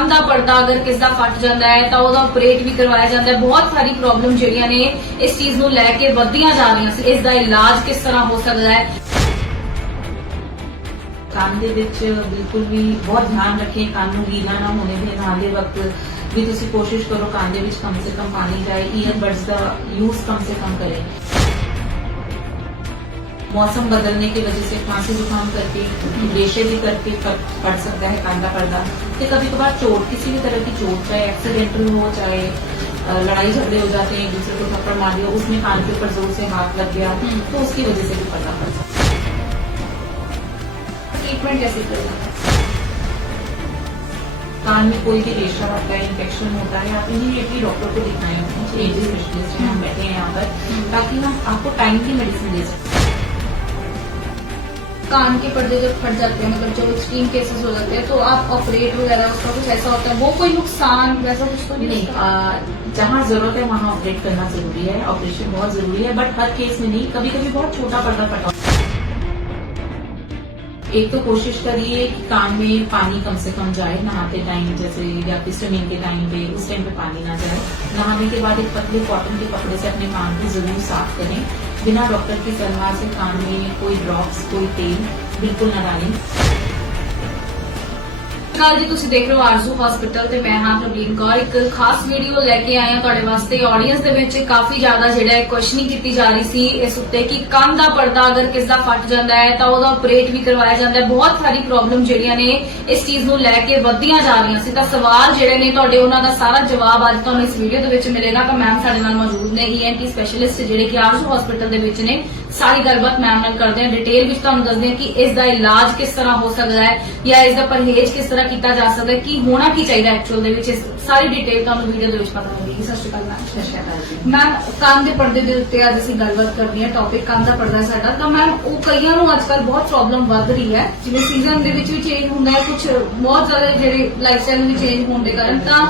ਕੰਨ ਦਾ ਪਰਦਾ ਅਗਰ ਕਿਸ ਦਾ ਫਟ ਜਾਂਦਾ ਹੈ ਤਾਂ ਉਹਦਾ ਆਪਰੇਟ ਵੀ ਕਰਵਾਇਆ ਜਾਂਦਾ ਹੈ। ਬਹੁਤ ਸਾਰੀ ਪ੍ਰੋਬਲਮ ਜਿਹੜੀਆਂ ਨੇ ਇਸ ਚੀਜ਼ ਨੂੰ ਲੈ ਕੇ ਵੱਧਦੀਆਂ ਜਾ ਰਹੀਆਂ ਸੀ। ਇਸ ਦਾ ਇਲਾਜ ਕਿਸ ਤਰ੍ਹਾਂ ਹੋ ਸਕਦਾ ਹੈ? ਕੰਨ ਦੇ ਵਿੱਚ ਬਿਲਕੁਲ ਵੀ ਬਹੁਤ ਧਿਆਨ ਰੱਖੇ, ਕੰਨ ਨੂੰ ਗੀਲਾ ਨਾ ਹੋਣੇ ਦੇ ਨਹਾਉਂਦੇ ਵਕਤ ਵੀ ਤੁਸੀਂ ਕੋਸ਼ਿਸ਼ ਕਰੋ ਕੰਨ ਦੇ ਵਿੱਚ ਕਮ ਸੇ ਕਮ ਪਾਣੀ ਜਾਏ। ईयरबड्स का यूज कम से कम करें। मौसम बदलने की वजह से खांसी जुकाम करके रेशे भी करके पड़ सकता है कान का पर्दा। कि कभी कभार चोट, किसी भी तरह की चोट, चाहे एक्सीडेंटल हो चाहे लड़ाई झगड़े हो जाते हैं, एक दूसरे को थप्पड़ मार दिया, उसमें कान के ऊपर जोर से हाथ लग गया तो उसकी वजह से भी पर्दा पड़ सकता है। ट्रीटमेंट कैसे करना है? कान में कोई भी रेशा होता है, इन्फेक्शन होता है, आप इमीडिएटली डॉक्टर को दिखाएं। एज स्पेशलिस्ट हैं, हम बैठे हैं यहाँ पर ताकि हम आपको टाइम की मेडिसिन दे सकें। कान के पर्दे जब फट जाते हैं, मतलब जब एक्सट्रीम केसेस हो जाते हैं तो आप ऑपरेट वगैरह उसका कुछ ऐसा होता है, वो कोई नुकसान वैसा कुछ तो नहीं। जहाँ जरूरत है वहाँ ऑपरेट करना जरूरी है, ऑपरेशन बहुत जरूरी है, बट हर केस में नहीं। कभी कभी बहुत छोटा पर्दा फटा। एक तो कोशिश करिए कि कान में पानी कम से कम जाए नहाते टाइम, जैसे या फिर स्विमिंग के टाइम पे, उस टाइम पे पानी ना जाए। नहाने के बाद एक पतले कॉटन के कपड़े से अपने कान को जरूर साफ करें। बिना डॉक्टर की सलाह से कान में कोई ड्रॉप्स, कोई तेल बिल्कुल न डालें। जी तुसी देख रहे हो आरजू हॉस्पिटल ते मैं हाँ प्रवीण कौर। एक खास वीडियो लैके आए हैं तुहाडे वास्ते। ऑडियंस दे विच काफी ज्यादा जिहड़ा है क्वेश्चनिंग कीती जा रही सी इस उत्ते कि कंन दा पर्दा अगर किस दा फट जांदा है तां ओहदा ऑपरेट भी करवाया जांदा है। बहुत सारी प्रॉब्लम जिहड़ियां ने इस चीज नूं लैके वधदियां जा रहीਆਂ सी। तां सवाल जिहड़े ने तुहाडे उन्हां दा सारा जवाब अज तुहानूं इस वीडियो दे विच मिलेगा। तां मैम साडे नाल मौजूद ने ENT स्पैशलिस्ट जिहड़े कि आरजू हॉस्पिटल दे विच ने। सारी गलबात मैम नाल करदे हैं, डिटेल विच तुहानूं दसदे हैं कि इस दा इलाज किस तरह हो सकदा है या इस दा परहेज किस तरह कीता जा सकदा है, की होना की चाहिए एक्चुअल दे विच। इस सारी डिटेल तुहानूं वीडियो दे विच पता लगेगी। सत श्री अकाल मैम। सत श्री अकाल जी। मैम ਕੰਨ ਦੇ ਪਰਦੇ ਦੇ ਉੱਤੇ ਅੱਜ ਅਸੀਂ ਗੱਲਬਾਤ ਕਰਨੀ ਹੈ। ਟੌਪਿਕ ਕੰਨ ਦਾ ਪਰਦਾ ਸਾਡਾ। ਤਾਂ ਮੈਮ ਉਹ ਕਈਆਂ ਨੂੰ ਅੱਜਕੱਲ ਬਹੁਤ ਪ੍ਰੋਬਲਮ ਵੱਧ ਰਹੀ ਹੈ, ਜਿਵੇਂ ਸੀਜ਼ਨ ਦੇ ਵਿੱਚ ਵੀ ਚੇਂਜ ਹੁੰਦਾ ਹੈ, ਕੁਝ ਬਹੁਤ ਜ਼ਿਆਦਾ ਜਿਹੜੇ ਲਾਈਫ ਸਟਾਈਲ ਵੀ ਚੇਂਜ ਹੋਣ ਦੇ ਕਾਰਨ। ਤਾਂ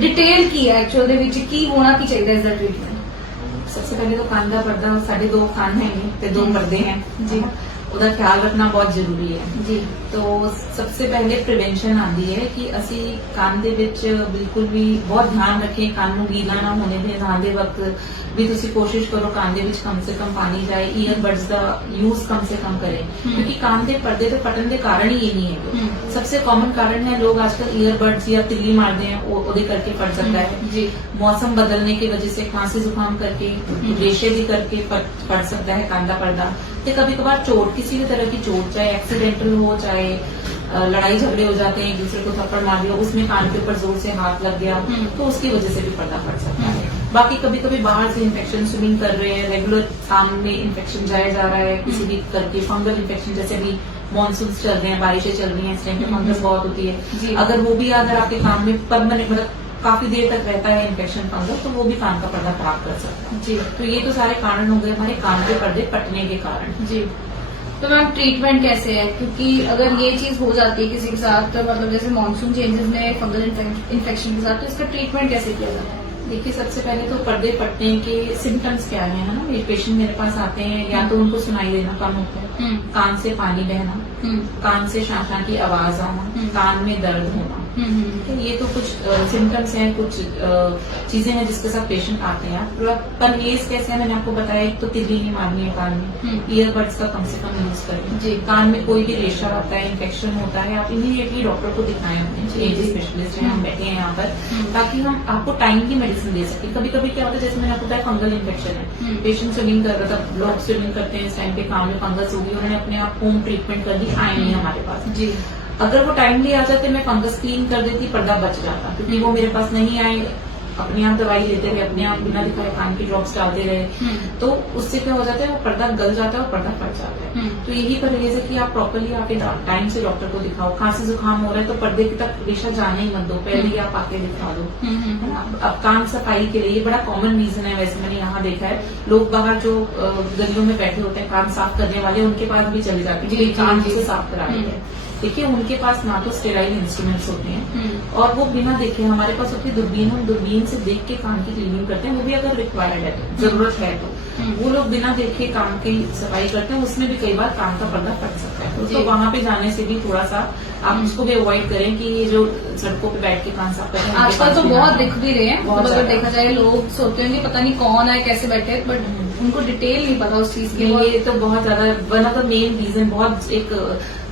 डिटेल ਕੀ ਹੈ एक्चुअल ਦੇ ਵਿੱਚ, ਕੀ ਹੋਣਾ ਕੀ ਚਾਹੀਦਾ ਇਸ ਦਾ ट्रीटमेंट? सबसे पहले तो कान का पर्दा, साढ़े 2 कान है ते 2 पर्दे हैं जी, ਉਹਦਾ ख्याल रखना बहुत जरूरी है जी। तो सबसे पहले प्रिवेंशन आती है कि ਅਸੀਂ ਕੰਨ ਦੇ ਵਿੱਚ ਬਿਲਕੁਲ ਵੀ ਬਹੁਤ ਧਿਆਨ ਰੱਖੇ, ਕੰਨ ਨੂੰ ਗੀਲਾ ਨਾ ਹੋਣੇ ਦੇ ਨਹਾਉਂਦੇ वक्त भी ਤੁਸੀਂ ਕੋਸ਼ਿਸ਼ ਕਰੋ ਕੰਨ ਦੇ ਵਿੱਚ ਕਮ ਸੇ ਕਮ ਪਾਣੀ ਜਾਏ। ईयरबड्स का यूज कम से कम करें क्योंकि कान के पर्दे तो फटन के कारण ही ये नहीं है। सबसे कॉमन कारण है लोग आजकल ईयरबड्स या तिल्ली मारते हैं, वो करके फट सकता है जी। मौसम बदलने की वजह से खांसी जुकाम करके रेशे भी करके पड़ सकता है कान का पर्दा। तो कभी कभार चोट, किसी भी तरह की चोट, चाहे एक्सीडेंटल हो चाहे लड़ाई झगड़े हो जाते हैं, एक दूसरे को थप्पड़ मार दिया, उसमें कान के ऊपर जोर से हाथ लग गया तो उसकी वजह से भी पर्दा फट सकता है। बाकी कभी कभी बाहर से इन्फेक्शन, स्विमिंग कर रहे हैं, रेगुलर काम में इन्फेक्शन जाया जा रहा है, किसी भी करके फंगल इन्फेक्शन, जैसे अभी मानसून चल रहे हैं, बारिशें चल रही हैं, इस टाइम पे फंगस बहुत होती है। अगर वो भी अगर आपके कान में परमानेंट मतलब काफी देर तक रहता है इन्फेक्शन, फंगस, तो वो भी कान का पर्दा खराब कर सकता है जी। तो ये तो सारे कारण हो गए हमारे कान के पर्दे फटने के कारण जी। तो मैम ट्रीटमेंट कैसे है? क्योंकि अगर ये चीज हो जाती है किसी के साथ, तो मतलब जैसे मानसून चेंजेस में फंगल इन्फेक्शन के साथ, तो इसका ट्रीटमेंट कैसे किया जाता है? देखिए सबसे पहले तो पर्दे फटने के सिम्टम्स क्या है ना। ये पेशेंट मेरे पास आते हैं, या तो उनको सुनाई देना कम होता है, कान से पानी बहना, कान से शांशा की आवाज आना, कान में दर्द होना। तो ये तो कुछ सिम्टम्स हैं, कुछ चीजें हैं जिसके साथ पेशेंट आते हैं। परहेज कैसे है मैंने आपको बताया, एक तो तिल्ली नहीं मारनी है कान में, ईयरबड्स का कम से कम यूज करें जी। कान में कोई भी रेशा होता है, इन्फेक्शन होता है, आप इमीडिएटली डॉक्टर को दिखाएं। अपने एज स्पेशलिस्ट हैं, हम बैठे हैं यहाँ पर ताकि हम आपको टाइम की मेडिसिन दे सके। कभी कभी क्या होता है, जैसे मैंने आपको बताया फंगल इन्फेक्शन है, पेशेंट स्विमिंग कर रहा था, लोग स्विमिंग करते हैं, इस टाइम पे कान में फंगस होगी, उन्होंने अपने आप होम ट्रीटमेंट कर ली, आए नहीं हमारे पास जी। अगर वो टाइमली आ जाते, मैं फंगस क्लीन कर देती, पर्दा बच जाता। क्योंकि वो मेरे पास नहीं आए, अपने आप दवाई लेते रहे, अपने आप बिना दिखाए कान की ड्रॉप्स डालते रहे, तो उससे क्या हो जाता है, वो पर्दा गल जाता है और पर्दा फट जाता है। तो यही परहेज है कि आप प्रॉपरली आके टाइम से डॉक्टर को दिखाओ। खांसी जुकाम हो रहा है तो पर्दे की तक रेशा जाने ही मत दो, पहले ही आप आके दिखा दो, है ना। अब कान सफाई के लिए ये बड़ा कॉमन रीजन है, वैसे मैंने यहाँ देखा है, लोग बाहर जो गलियों में बैठे होते हैं कान साफ करने वाले, उनके पास भी चले जाते हैं कान से साफ करा देते हैं। देखिए उनके पास ना तो स्टेराइल इंस्ट्रूमेंट्स होते हैं और वो बिना देखे, हमारे पास होती है दूरबीन, हम दूरबीन से देख के कान की क्लीनिंग करते हैं, वो भी अगर रिक्वायर्ड है तो, जरूरत है तो। वो लोग बिना देखे कान की सफाई करते हैं, उसमें भी कई बार कान का पर्दा फट सकता है। तो वहां पे जाने से भी थोड़ा सा आप उसको भी अवॉइड करें कि ये जो सड़कों पे बैठ के कान साफ करते हैं आजकल तो बहुत दिख भी रहे हैं, बहुत मतलब अगर ज्यादा। देखा जाए लोग सोचते हैं कि पता नहीं कौन है कैसे बैठे, बट उनको डिटेल नहीं पता उस चीज की। ये तो बहुत ज्यादा one of the main reason, बहुत एक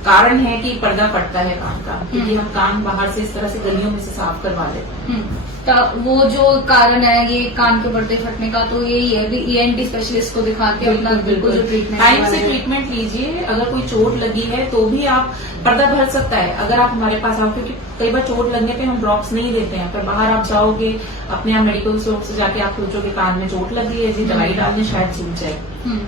कारण है कि पर्दा फटता है कान का, क्योंकि हम कान बाहर से इस तरह से गलियों में से साफ करवा लेते हैं। तो वो जो कारण है ये कान के पर्दे फटने का, तो यही है भी ENT स्पेशलिस्ट को दिखा के अपना बिल्कुल जो ट्रीटमेंट टाइम से ट्रीटमेंट लीजिए। अगर कोई चोट लगी है तो भी आप पर्दा भर सकता है अगर आप हमारे पास आओ, क्योंकि कई बार चोट लगने पे हम ड्रॉप्स नहीं देते हैं, पर बाहर आप जाओगे अपने यहाँ मेडिकल स्टोर से जाके आप सोचोगे कान में चोट लगी है जी दवाई डालने शायद छूट जाए।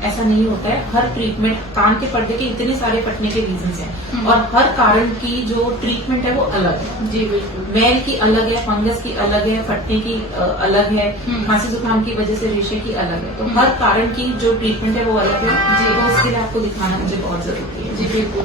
ऐसा नहीं होता है। हर ट्रीटमेंट, कान के पर्दे के इतने सारे फटने के रीजंस हैं और हर कारण की जो ट्रीटमेंट है वो अलग है। जी बिल्कुल। मैल की अलग है, फंगस की अलग है, फटने की अलग है, खांसी जुकाम की वजह से रेशे की अलग है। तो हर कारण की जो ट्रीटमेंट है वो अलग है जी। तो उसके लिए आपको दिखाना मुझे बहुत जरूरी है। जी बिल्कुल।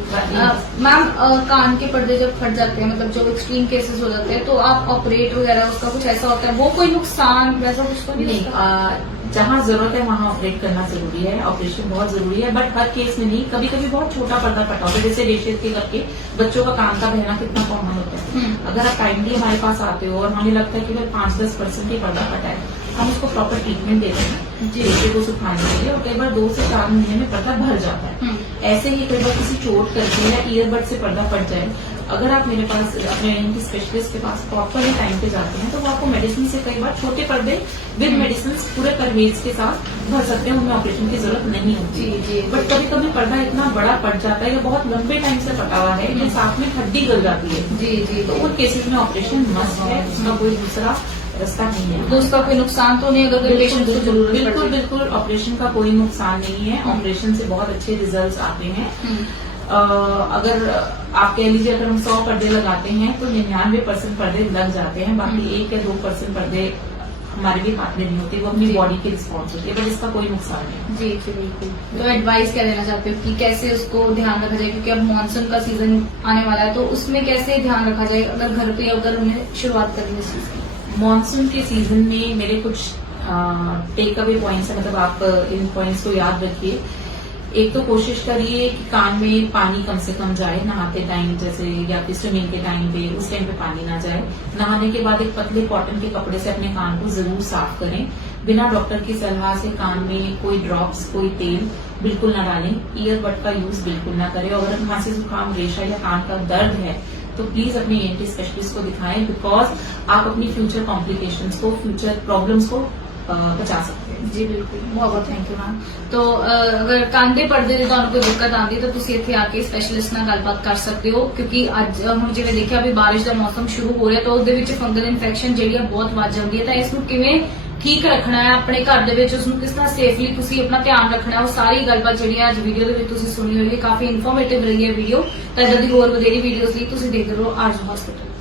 मैम कान के पर्दे जब फट जाते हैं, मतलब जो एक्सट्रीम केसेस हो जाते हैं, तो आप ऑपरेट वगैरह उसका कुछ ऐसा होता है, वो कोई नुकसान वैसा कुछ तो नहीं होता? जहाँ जरूरत है वहाँ ऑपरेट करना जरूरी है, ऑपरेशन बहुत जरूरी है, बट हर केस में नहीं। कभी कभी बहुत छोटा पर्दा फटा होता है, जैसे रेशेज के करके बच्चों का कान का बहना कितना कॉमन होता है। अगर आप टाइमली हमारे पास आते हो और हमें लगता है कि अगर 5-10% ही पर्दा फटा है, हम उसको प्रॉपर ट्रीटमेंट देते हैं रेशे को सुखाने के लिए, और कई बार 2 से 4 महीने में पर्दा भर जाता है। ऐसे ही कई बार किसी चोट करके या ईयरबड से पर्दा फट जाए, अगर आप मेरे पास अपने ENT स्पेशलिस्ट के पास प्रॉपर टाइम पे जाते हैं तो वो आपको मेडिसिन से कई बार छोटे पर्दे विद मेडिसिन पूरे परहेज के साथ भर सकते हैं, उनमें ऑपरेशन की जरूरत नहीं होती। बट कभी कभी पर्दा इतना बड़ा पड़ जाता है या बहुत लंबे टाइम से फटा हुआ है या साथ में हड्डी गल जाती है जी, तो उन केसेस में ऑपरेशन मस्ट है, उसका कोई दूसरा रास्ता नहीं है। तो उसका कोई नुकसान तो नहीं अगर पेशेंट को जरूरत पड़े? बिल्कुल बिल्कुल, ऑपरेशन का कोई नुकसान नहीं है। ऑपरेशन से बहुत अच्छे रिजल्ट आते हैं। अगर आप कह लीजिए अगर हम 100 पर्दे लगाते हैं तो 99% पर्दे लग जाते हैं, बाकी 1 या 2% पर्दे हमारे भी हाथ में नहीं होते, वो अपनी बॉडी की रिस्पॉन्स होती है, बट इसका कोई नुकसान नहीं। जी जी बिल्कुल। तो एडवाइस क्या देना चाहते हो कि कैसे उसको ध्यान रखा जाए, क्योंकि अब मानसून का सीजन आने वाला है, तो उसमें कैसे ध्यान रखा जाए अगर घर पे अगर उन्हें शुरुआत करनी है इस चीज की? मानसून के सीजन में मेरे कुछ टेक अवे पॉइंट्स है, मतलब आप इन पॉइंट्स को याद रखिए। एक तो कोशिश करिए कि कान में पानी कम से कम जाए नहाते टाइम, जैसे या फिर स्विमिंग के टाइम पे, उस टाइम पे पानी ना जाए। नहाने के बाद एक पतले कॉटन के कपड़े से अपने कान को जरूर साफ करें। बिना डॉक्टर की सलाह से कान में कोई ड्रॉप्स, कोई तेल बिल्कुल ना डालें। ईयरबड का यूज बिल्कुल ना करें। अगर खांसी जुकाम, रेशा या कान का दर्द है तो प्लीज अपने ENT स्पेशलिस्ट को दिखाएं, बिकॉज आप अपनी फ्यूचर कॉम्प्लिकेशंस को, फ्यूचर प्रॉब्लम्स को बचा सकते हैं। जी बिल्कुल, बहुत बहुत थैंक यू मैम। तो अगर कान ਦੇ ਪਰਦੇ ਦੀ ਤੁਹਾਨੂੰ ਕੋਈ ਦਿੱਕਤ ਆਉਂਦੀ ਤਾਂ ਤੁਸੀਂ ਇੱਥੇ ਆ ਕੇ ਸਪੈਸ਼ਲਿਸਟ ਨਾਲ ਗੱਲਬਾਤ ਕਰ ਸਕਦੇ ਹੋ, ਕਿਉਂਕਿ ਅੱਜ ਹੁਣ ਜਿਵੇਂ ਦੇਖਿਆ ਵੀ ਬਾਰਿਸ਼ ਦਾ ਮੌਸਮ ਸ਼ੁਰੂ ਹੋ ਰਿਹਾ ਤਾਂ ਉਹਦੇ ਵਿੱਚ ਫੰਗਲ ਇਨਫੈਕਸ਼ਨ ਜਿਹੜੀ ਆ ਬਹੁਤ ਵੱਧ ਜਾਂਦੀ ਹੈ, ਤਾਂ ਇਸ ਨੂੰ ਕਿਵੇਂ ਠੀਕ ਰੱਖਣਾ ਹੈ ਆਪਣੇ ਘਰ ਦੇ ਵਿੱਚ, ਉਸ ਨੂੰ ਕਿਸ ਤਰ੍ਹਾਂ ਸੇਫਲੀ ਤੁਸੀਂ ਆਪਣਾ ਧਿਆਨ ਰੱਖਣਾ ਹੈ, ਉਹ ਸਾਰੀ ਗੱਲਬਾਤ ਜਿਹੜੀ ਅੱਜ ਵੀਡੀਓ ਦੇ ਵਿੱਚ ਤੁਸੀਂ ਸੁਣੀ ਹੋਈ ਹੈ। ਕਾਫੀ ਇਨਫੋਰਮੇਟਿਵ ਰਹੀ ਹੈ ਵੀਡੀਓ। ਤਾਂ ਜਲਦੀ ਹੋਰ ਵਧੇਰੀ ਵੀਡੀਓਜ਼ ਲਈ ਤੁਸੀਂ ਦੇਖਦੇ ਰਹੋ ਆਰਜ਼ੂ ਹਸਪੀਟਲ।